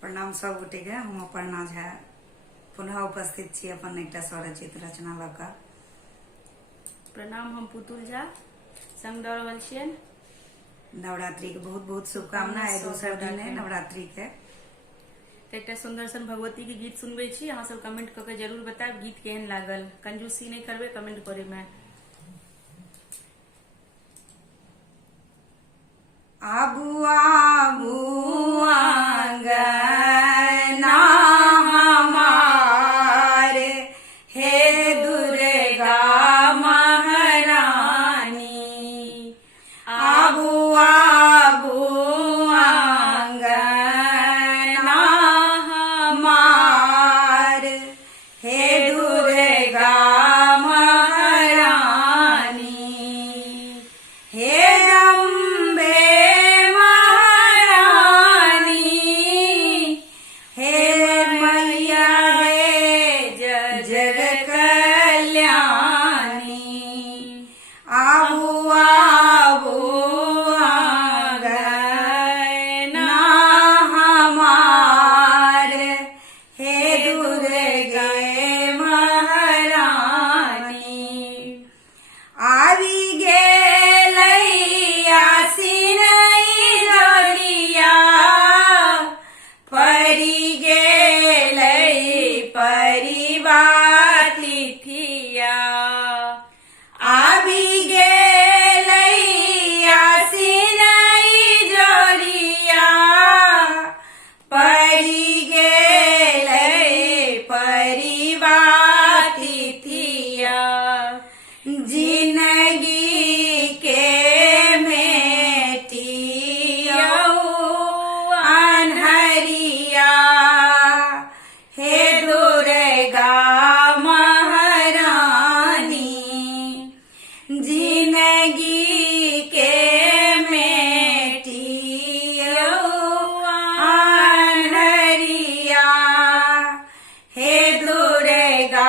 प्रणाम सब गोटे के। हम अपर्णा झा पुनः उपस्थित छी अपन एकटा स्वरचित रचना ल क। प्रणाम, हम पुतुल झा संग दऽ रहल छियनि। नवरात्रि के बहुत बहुत शुभकामना है। दोसर दिन है नवरात्रि के। एकटा सुंदर सन भगवती के गीत सुनबे छी। अहाँ सब कमेंट क के जरूर बताएब गीत केहन लागल। कंजूसी नहीं करबे कमेंट करे में। आबू आबू आंगना हमारे, हे दुर्गा महारानी। आबू आबू आंगना हमारे, हे दुर्गा महारानी। हे जिंदगी के मेटिया अनहरिया, हे दुर्गा महारानी। जिंदगी के मेटिया अनहरिया, हे दुर्गा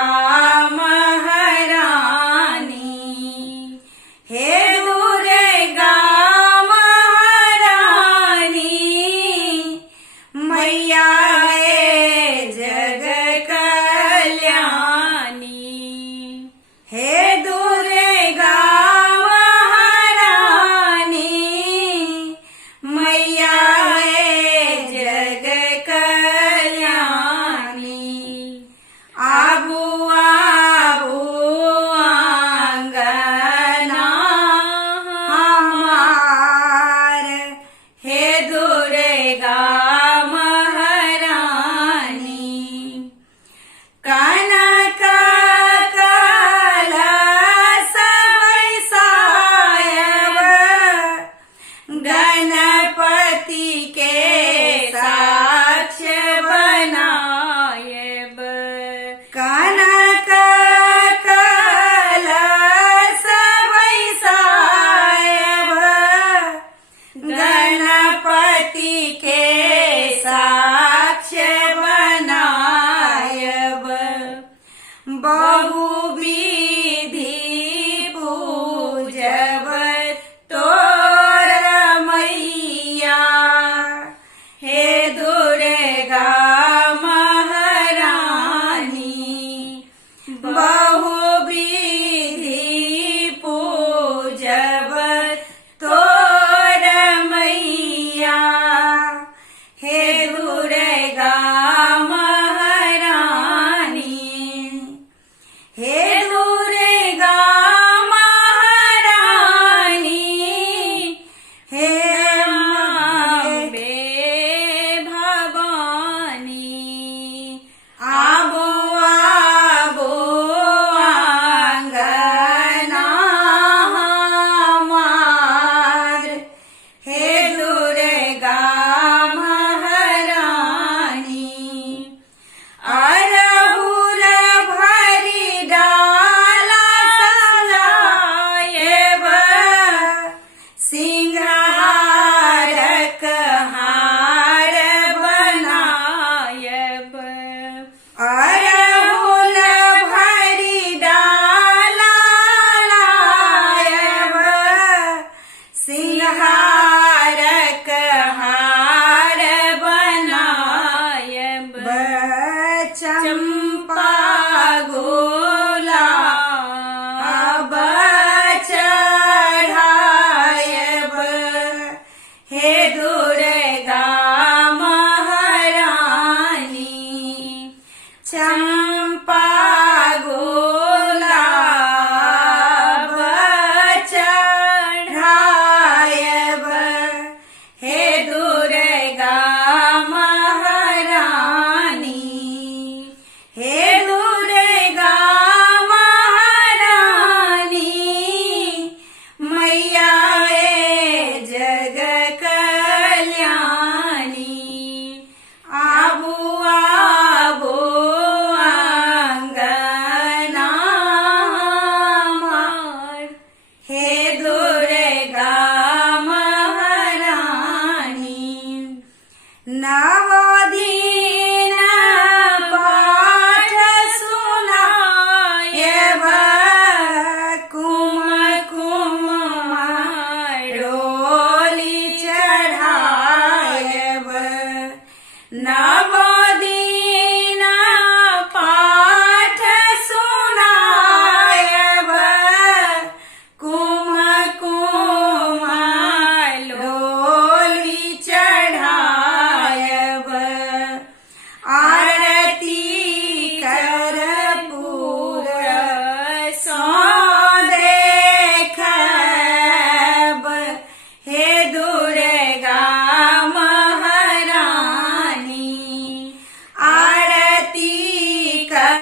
गणपति के नव